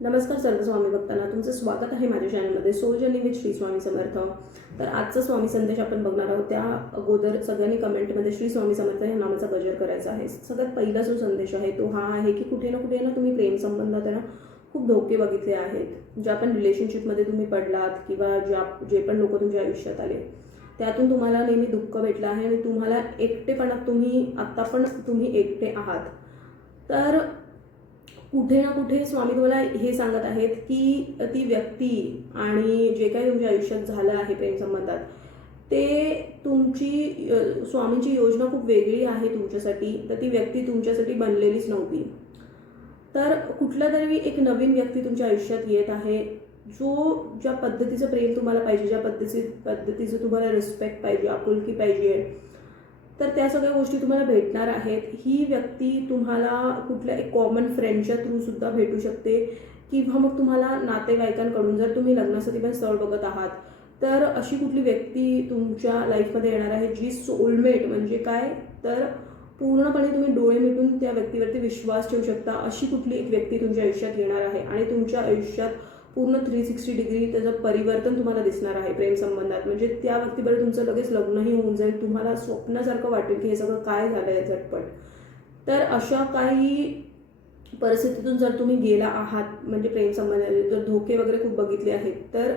नमस्कार सर्व स्वामी भक्तांना, तुमचं स्वागत आहे माझ्या चॅनलमध्ये soul journey with Shri Swami Samarth. तर आजचा स्वामी संदेश आपण बघणार आहोत. त्या अगोदर सगळ्यांनी कमेंटमध्ये श्री स्वामी समर्थ या नामाचा गजर करायचा आहे. सगळ्यात पहिला जो संदेश आहे तो हा आहे की कुठे ना कुठे ना तुम्ही प्रेम संबंधात ना खूप धोके बघितले आहेत. ज्या पण रिलेशनशिपमध्ये तुम्ही पडलात किंवा जे पण लोक तुमच्या आयुष्यात आले त्यातून तुम्हाला नेहमी दुःख भेटलं आहे आणि तुम्हाला एकटेपणात आत्ता पण तुम्ही एकटे आहात. तर कुठे ना कुठे स्वामी तुम्हाला हे सांगत आहेत की ती व्यक्ती आणि जे काही तुमच्या आयुष्यात झालं आहे प्रेमसंबंधात ते स्वामींची योजना खूप वेगळी आहे तुमच्यासाठी. तर ती व्यक्ती तुमच्यासाठी बनलेलीच नव्हती. तर कुठला तरी एक नवीन व्यक्ती तुमच्या आयुष्यात येत आहे जो ज्या पद्धतीचं प्रेम तुम्हाला पाहिजे, ज्या पद्धतीचं तुम्हाला रिस्पेक्ट पाहिजे, आपुलकी पाहिजे, तर त्या सगळ्या गोष्टी तुम्हाला भेटणार आहेत. ही व्यक्ती तुम्हाला कुठल्या एक कॉमन फ्रेंडच्या थ्रू सुद्धा भेटू शकते किंवा मग तुम्हाला नातेवाईकांकडून, जर तुम्ही लग्नासाठी पण स्थळ बघत आहात तर अशी कुठली व्यक्ती तुमच्या लाईफमध्ये येणार आहे जी सोलमेट म्हणजे काय, तर पूर्णपणे तुम्ही डोळे मिटून त्या व्यक्तीवरती विश्वास ठेवू शकता अशी कुठली एक व्यक्ती तुमच्या आयुष्यात येणार आहे आणि तुमच्या आयुष्यात पूर्ण 360 डिग्री त्याचं परिवर्तन तुम्हाला दिसणार आहे प्रेमसंबंधात. म्हणजे त्या व्यक्तीबरोबर तुमचं लगेच लग्नही होऊन जाईल. तुम्हाला स्वप्नासारखं वाटेल की हे सगळं काय झालं आहे झटपट. तर अशा काही परिस्थितीतून जर तुम्ही गेला आहात म्हणजे प्रेमसंबंधात जर धोके वगैरे खूप बघितले आहेत तर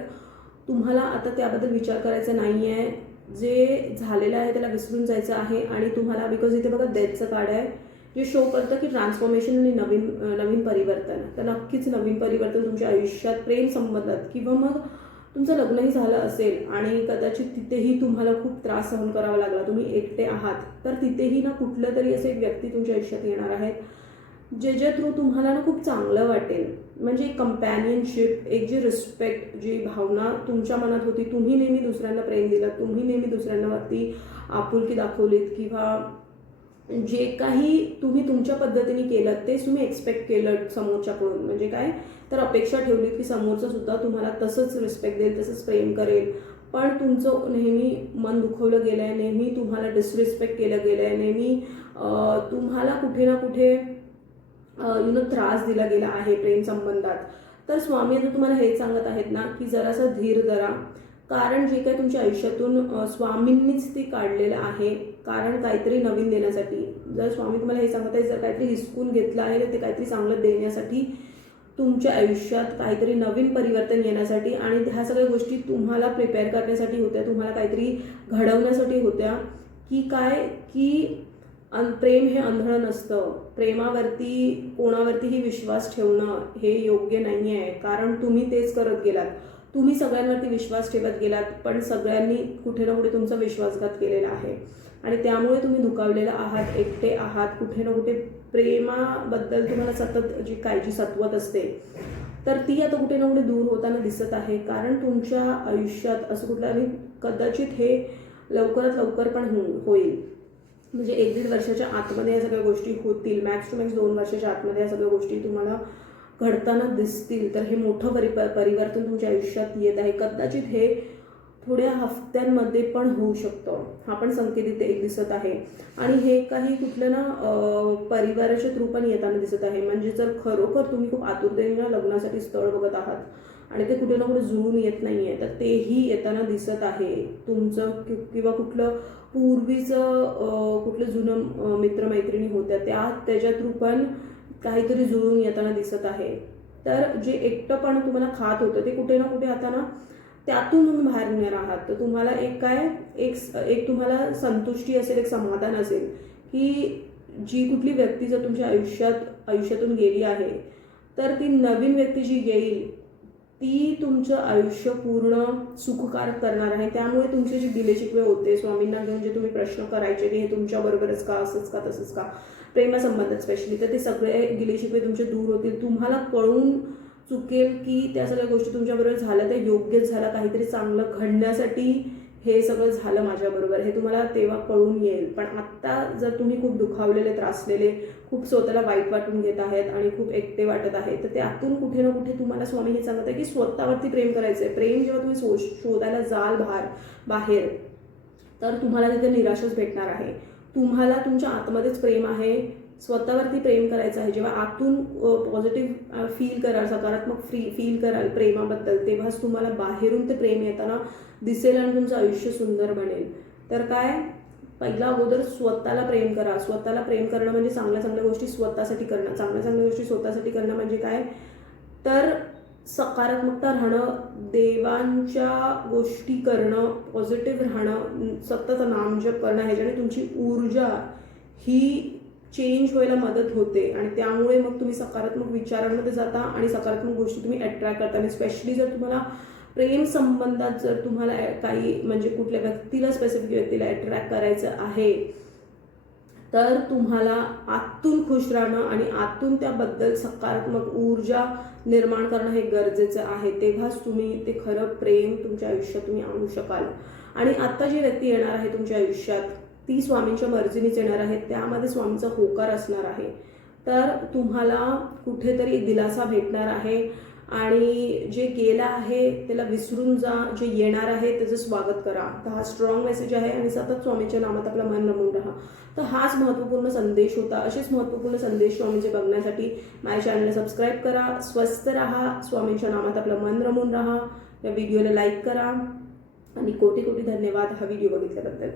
तुम्हाला आता त्याबद्दल विचार करायचा नाही आहे. जे झालेलं आहे त्याला विसरून जायचं आहे आणि तुम्हाला, बिकॉज इथे बघा डेथचं कार्ड आहे जे शो करतं की ट्रान्सफॉर्मेशन आणि नवीन परिवर्तन. तर नक्कीच नवीन परिवर्तन तुमच्या आयुष्यात प्रेम संबंधात किंवा मग तुमचं लग्नही झालं असेल आणि कदाचित तिथेही तुम्हाला खूप त्रास सहन करावा लागला, तुम्ही एकटे आहात, तर तिथेही ना कुठलं तरी असं एक व्यक्ती तुमच्या आयुष्यात येणार आहेत ज्याच्या थ्रू तुम्हाला ना खूप चांगलं वाटेल. म्हणजे एक कंपॅनियनशिप, एक जी रिस्पेक्ट, जी भावना तुमच्या मनात होती, तुम्ही नेहमी दुसऱ्यांना प्रेम दिलं, तुम्ही नेहमी दुसऱ्यांवरती आपुलकी दाखवलीत किंवा जे काही तुम्ही तुमच्या पद्धतीने केलं तेच तुम्ही एक्सपेक्ट केलं समोरच्याकडून, म्हणजे काय तर अपेक्षा ठेवली की समोरचं सुद्धा तुम्हाला तसंच रिस्पेक्ट देईल, तसंच प्रेम करेल, पण तुमचं नेहमी मन दुखवलं गेलं आहे, नेहमी तुम्हाला डिसरिस्पेक्ट केलं गेलं आहे, नेहमी तुम्हाला कुठे ना कुठे त्रास दिला गेला आहे प्रेम संबंधात. तर स्वामी आता तुम्हाला हेच सांगत आहेत ना की जरासा धीर धरा, कारण जे काही तुमच्या आयुष्यातून स्वामींनीच ते काढलेलं आहे, कारण काहीतरी नवीन देण्यासाठी. जर स्वामी तुम्हाला हे सांगत आहे जर काहीतरी हिसकून घेतलं आहे तर ते काहीतरी चांगलं देण्यासाठी, तुमच्या आयुष्यात काहीतरी नवीन परिवर्तन येण्यासाठी आणि ह्या सगळ्या गोष्टी तुम्हाला प्रिपेअर करण्यासाठी होत्या, तुम्हाला काहीतरी घडवण्यासाठी होत्या. की काय की प्रेम हे आंधळं नसतं. प्रेमावरती कोणावरतीही विश्वास ठेवणं हे योग्य नाही आहे, कारण तुम्ही तेच करत गेलात. तुम्ही सगळ्यांवरती विश्वास ठेवत गेलात पण सगळ्यांनी कुठे ना कुठे तुमचा विश्वासघात केलेला आहे आणि त्यामुळे तुम्ही दुखावलेला आहात, एकटे आहात. कुठे ना कुठे प्रेमाबद्दल तुम्हाला सतत जी काळजी सतवत असते तर ती आता कुठे ना कुठे दूर होताना दिसत आहे, कारण तुमच्या आयुष्यात असं कुठलं, आणि कदाचित हे लवकरात लवकर पण होईल. म्हणजे 1-1.5 वर्षाच्या आतमध्ये या सगळ्या गोष्टी होतील. मॅक्स टू मॅक्स 2 वर्षाच्या आतमध्ये या सगळ्या गोष्टी तुम्हाला घडताना दिसतील. तर हे मोठं परिवर्तन तुमच्या आयुष्यात येत आहे. कदाचित हे थोड्या हफ्त्यांमध्ये पण होऊ शकतं, हा पण संकेत इथे एक दिसत आहे. आणि हे काही कुठलं ना परिवाराच्या थ्रू पण येताना दिसत आहे. म्हणजे जर खरोखर तुम्ही खूप आतुरतेने लग्नासाठी स्थळ बघत आहात आणि ते कुठे ना कुठे जुळून येत नाही आहे तर तेही येताना दिसत आहे. तुमचं किंवा कुठलं पूर्वीचं कुठलं जुनं मित्रमैत्रिणी होत्या त्याच्या थ्रू पण काहीतरी जुळून येताना दिसत आहे. तर जे एकटंपण तुम्हाला खात होतं ते कुठे ना कुठे आता ना त्यातून तुम्ही बाहेर निघणार आहात. तर तुम्हाला एक तुम्हाला संतुष्टी असेल, एक समाधान असेल की जी कुठली व्यक्ती जर तुमच्या आयुष्यातून गेली आहे तर ती नवीन व्यक्ती जी येईल ती तुमचं आयुष्य पूर्ण सुखकार करणार आहे. त्यामुळे तुमचे जे गिलेशिकवे होते स्वामींना घेऊन जे तुम्ही प्रश्न करायचे की हे तुमच्याबरोबरच का, असंच का, तसंच का, प्रेमासंबंधात स्पेशली, तर ते सगळे गिलेशिकवे तुमचे दूर होतील. तुम्हाला कळून चुकेल की त्या सगळ्या गोष्टी तुमच्याबरोबर झाल्या त्या योग्यच झालं, काहीतरी चांगलं घडण्यासाठी हे सगळं झालं माझ्याबरोबर, हे तुम्हाला तेव्हा कळून येईल. पण आत्ता जर तुम्ही खूप दुखावलेले, त्रासलेले, खूप स्वतःला वाईट वाटून घेत आहेत आणि खूप एकटे वाटत आहे तर त्यातून कुठे ना कुठे तुम्हाला स्वामी हे सांगत आहे की स्वतःवरती प्रेम करायचं आहे. प्रेम जेव्हा तुम्ही शोधायला जाल बाहेर तर तुम्हाला तिथे निराशच भेटणार आहे. तुम्हाला तुमच्या आतमध्येच प्रेम आहे, स्वतःवरती प्रेम करायचं आहे. जेव्हा आतून पॉझिटिव्ह फील कराल, सकारात्मक फील कराल प्रेमाबद्दल, तेव्हाच तुम्हाला बाहेरून ते प्रेम येताना दिसेल आणि तुमचं आयुष्य सुंदर बनेल. तर काय, पहिला अगोदर स्वतःला प्रेम करा. स्वतःला प्रेम करणं म्हणजे चांगल्या चांगल्या गोष्टी स्वतःसाठी करणं. चांगल्या चांगल्या गोष्टी स्वतःसाठी करणं म्हणजे काय, तर सकारात्मकता राहणं, देवांच्या गोष्टी करणं, पॉझिटिव्ह राहणं, सतत नामजप करणं. ह्याच्याने तुमची ऊर्जा ही चेंज व्हायला मदत होते आणि त्यामुळे मग तुम्ही सकारात्मक विचारांमध्ये जाता आणि सकारात्मक गोष्टी तुम्ही अट्रॅक्ट करता. आणि स्पेशली जर तुम्हाला प्रेम संबंधात जर तुम्हाला काही म्हणजे कुठल्या व्यक्तीला, स्पेसिफिक व्यक्तीला अट्रॅक्ट करायचं आहे, तर तुम्हाला आतून खुश राहणं आणि आतून त्याबद्दल सकारात्मक ऊर्जा निर्माण करणं हे गरजेचं आहे. तेव्हाच तुम्ही ते खरं प्रेम तुमच्या आयुष्यात तुम्ही आणू शकाल. आणि आता जी व्यक्ती येणार आहे तुमच्या आयुष्यात, ती स्वामींच्या मर्जीनेच येणार आहे. त्यामध्ये स्वामींचा होकार असणार आहे. तर तुम्हाला कुठेतरी दिलासा भेटणार आहे आणि जे गेलं आहे त्याला विसरून जा. जे येणार आहे त्याचं स्वागत करा. तर हा स्ट्रॉंग मेसेज आहे आणि सतत स्वामींच्या नामात आपलं मन रमून राहा. तर हाच महत्त्वपूर्ण संदेश होता. असेच महत्त्वपूर्ण संदेश स्वामींचे बघण्यासाठी माझ्या चॅनलला सबस्क्राईब करा. स्वस्थ राहा, स्वामींच्या नामात आपलं मन रमून राहा. या व्हिडिओला लाईक करा आणि कोटी कोटी धन्यवाद हा व्हिडिओ बघितल्याबद्दल.